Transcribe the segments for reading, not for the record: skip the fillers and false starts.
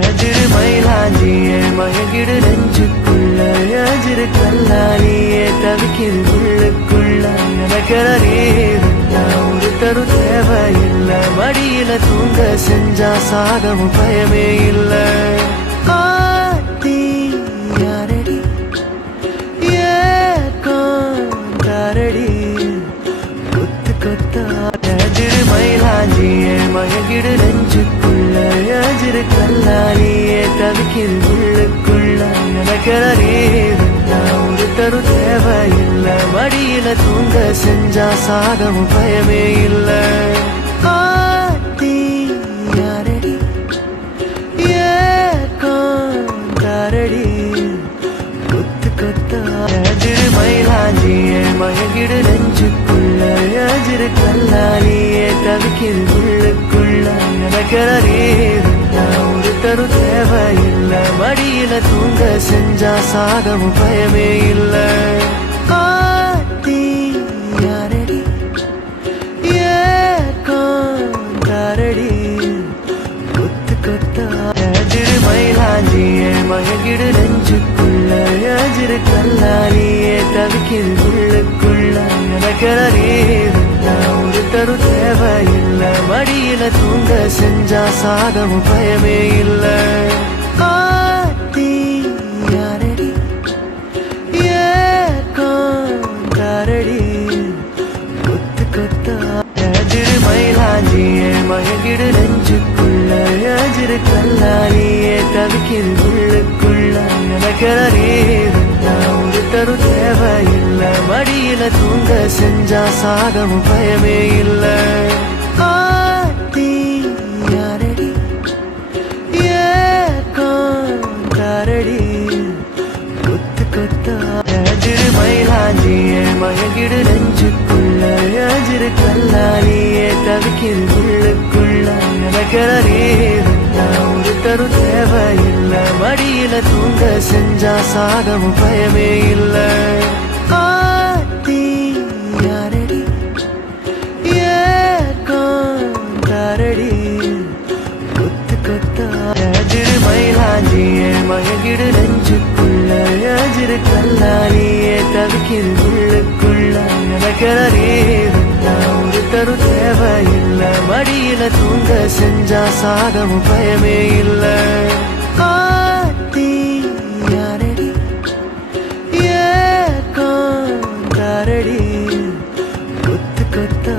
எதிர் மயிலாஞ்சியே மயங்கிடு நெஞ்சுக்குள்ள எதிர் கல்லாலியே தவிக்கிது உள்ளுக்குள்ள எனக்கென நீருந்தா ஒரு தரு தேவையில்ல மடியில தூங்க செஞ்சா சாகவும் பயமே இல்ல ஆத்தி யாரடி ஏக்காரடி கொத்து கொத்தா எதிர் மயிலாஞ்சியே மயங்கிடு நெஞ்சுக்குள்ள எதிர் கல்லாலியே தவிக்கிது உள்ளுக்குள்ள எனக்கென நீருந்தா ஒரு தரு தேவையில்ல மடியில தூங்க செஞ்சா சாகவும் பயமே இல்ல ஆத்தி யாரடி ஏக்காரடி கொத்து கொத்தா எதிர் மயிலாஞ்சியே மயங்கிடு நெஞ்சுக்குள்ள எதிர் கல்லாலியே தவிக்கிது உள்ளுக்குள்ள எனக்கென நீருந்தா ஒரு தரு தேவையில்ல மடியில தூங்க செஞ்சா சாகவும் பயமே இல்ல ஆத்தி யாரடி ஏக்காரடி கொத்து கொத்தா எதிர் மயிலாஞ்சியே மயங்கிடு நெஞ்சுக்குள்ள எதிர் கல்லாலியே தவிக்கிது உள்ளுக்குள்ள எனக்கென நீருந்தா ஒரு தரு தேவையில்ல மடியில தூங்க செஞ்சா சாகவும் பயமே இல்ல ஆத்தி யாரடி ஏக்காரடி கொத்து கொத்தா எதிர் மயிலாஞ்சியே மயங்கிடு நெஞ்சுக்குள்ள எதிர் கல்லாலியே தவிக்கிது உள்ளுக்குள்ள எனக்கென நீருந்தா ஒரு தரு தேவையில்ல மடியில தூங்க செஞ்சா சாகவும் பயமே இல்ல ஆத்தி யாரடி ஏக்காரடி கொத்து கொத்தா எதிர் மயிலாஞ்சியே மயங்கிடு நெஞ்சுக்குள்ள எதிர் கல்லாலியே தவிக்கிது உள்ளுக்குள்ள எனக்கென நீருந்தா ஒரு தரு தேவையில்ல மடியில தூங்க செஞ்சா சாகவும் பயமே இல்ல ஆத்தி யாரடி ஏக்காரடி கொத்து கொத்தா எதிர் மயிலாஞ்சியே மயங்கிடு நெஞ்சுக்குள்ள எதிர் கல்லாலியே தவிக்கிது உள்ளுக்குள்ள எனக்கென நீருந்தா ஒரு தரு தேவையில்ல மடியில தூங்க செஞ்சா சாகவும் பயமே இல்ல ஆத்தி யாரடி ஏக்காரடி கொத்து கொத்தா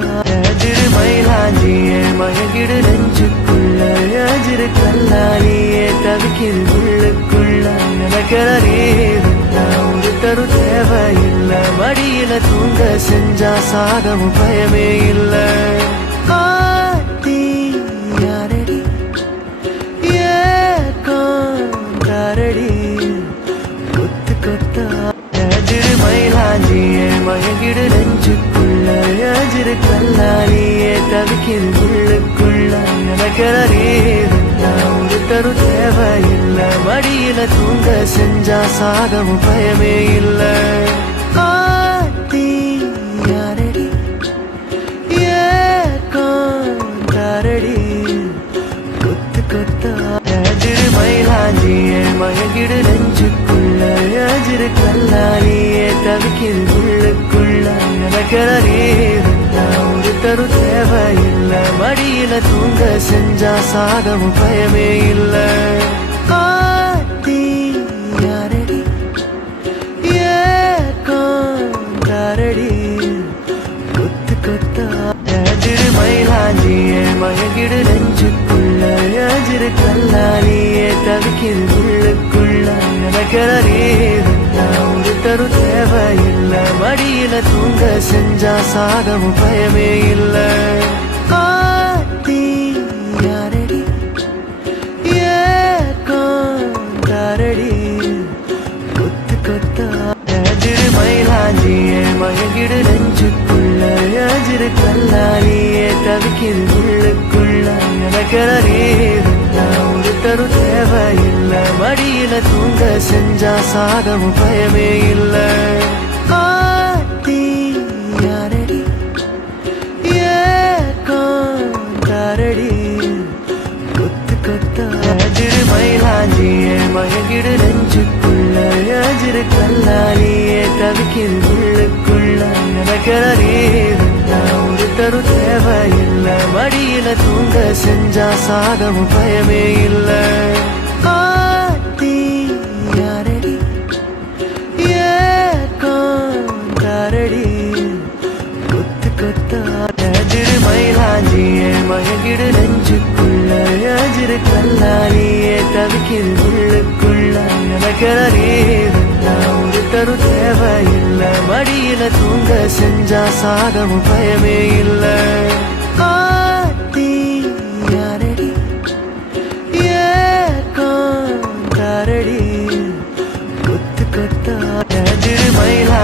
எதிர் மயிலாஞ்சியே மயங்கிடு நெஞ்சுக்குள்ள எதிர் கல்லாலியே தவிக்கிது உள்ளுக்குள்ள எனக்கென நீருந்தா ஒரு தரு தேவையில்ல மடியில தூங்க செஞ்சா சாகவும் பயமே இல்ல ஆத்தி யாரடி ஏக்காரடி கொத்து கொத்தா எதிர் மயிலாஞ்சியே மயங்கிடு நெஞ்சுக்குள்ள எதிர் கல்லாலியே தவிக்கிது உள்ளுக்குள்ள எனக்கென நீருந்தா ஒரு தரு தேவையில்ல மடியில தூங்க செஞ்சா சாகவும் பயமே இல்ல ஆத்தி யாரடி ஏக்காரடி கொத்து கொத்தா எதிர் மயிலாஞ்சியே மயங்கிடு நெஞ்சுக்குள்ள எதிர் கல்லாலியே தவிக்கிது உள்ளுக்குள்ள எனக்கென நீருந்தா ஒரு தரு தேவையில்ல மடியில தூங்க செஞ்சா சாகவும் பயமே இல்ல ஆத்தி யாரடி ஏக்காரடி கொத்து கொத்தா எதிர் மயிலாஞ்சியே மயங்கிடு நெஞ்சுக்குள்ள எதிர் கல்லாலியே தவிக்கிது உள்ளுக்குள்ள எனக்கென நீருந்தா ஒரு தரு தேவையில்ல மடியில தூங்க செஞ்சா சாகவும் பயமே இல்ல ஆத்தி யாரடி ஏக்காரடி கொத்து கொத்தா எதிர் மயிலாஞ்சியே மயங்கிடு நெஞ்சுக்குள்ள எதிர் கல்லாலியே தவிக்கிது உள்ளுக்குள்ள எனக்கென நீருந்தா ஒரு தரு தேவையில்ல மடியில தூங்க செஞ்சா சாகவும் பயமே இல்ல ஆத்தி யாரடி ஏக்காரடி கொத்து கொத்தா எதிர் மயிலாஞ்சியே தவிக்கிது உள்ளுக்குள்ள எனக்கென நீ இருந்தா ஒரு தரு தேவையில்லை மடியில தூங்க செஞ்சா சாதமும் பயமே இல்லை ஆத்தி யாரடி ஏக்காரடி கொத்து கொத்தா திரு மயிலாஞ்சியே மயங்கிடு நெஞ்சுக்குள்ள யாஜிரு கல்லாலியே தவிக்கிது உள்ளுக்குள்ள எனக்கென நீ இருந்தா ஒரு தரு தேவையில்லை மடியில தூங்க செஞ்சா சாதமும் பயமே இல்லை ஆத்தி யாரடி ஏக்காரடி கொத்து கொத்தா திரு மயிலா